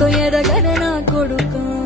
துயரகரனா கொடுக்கும்?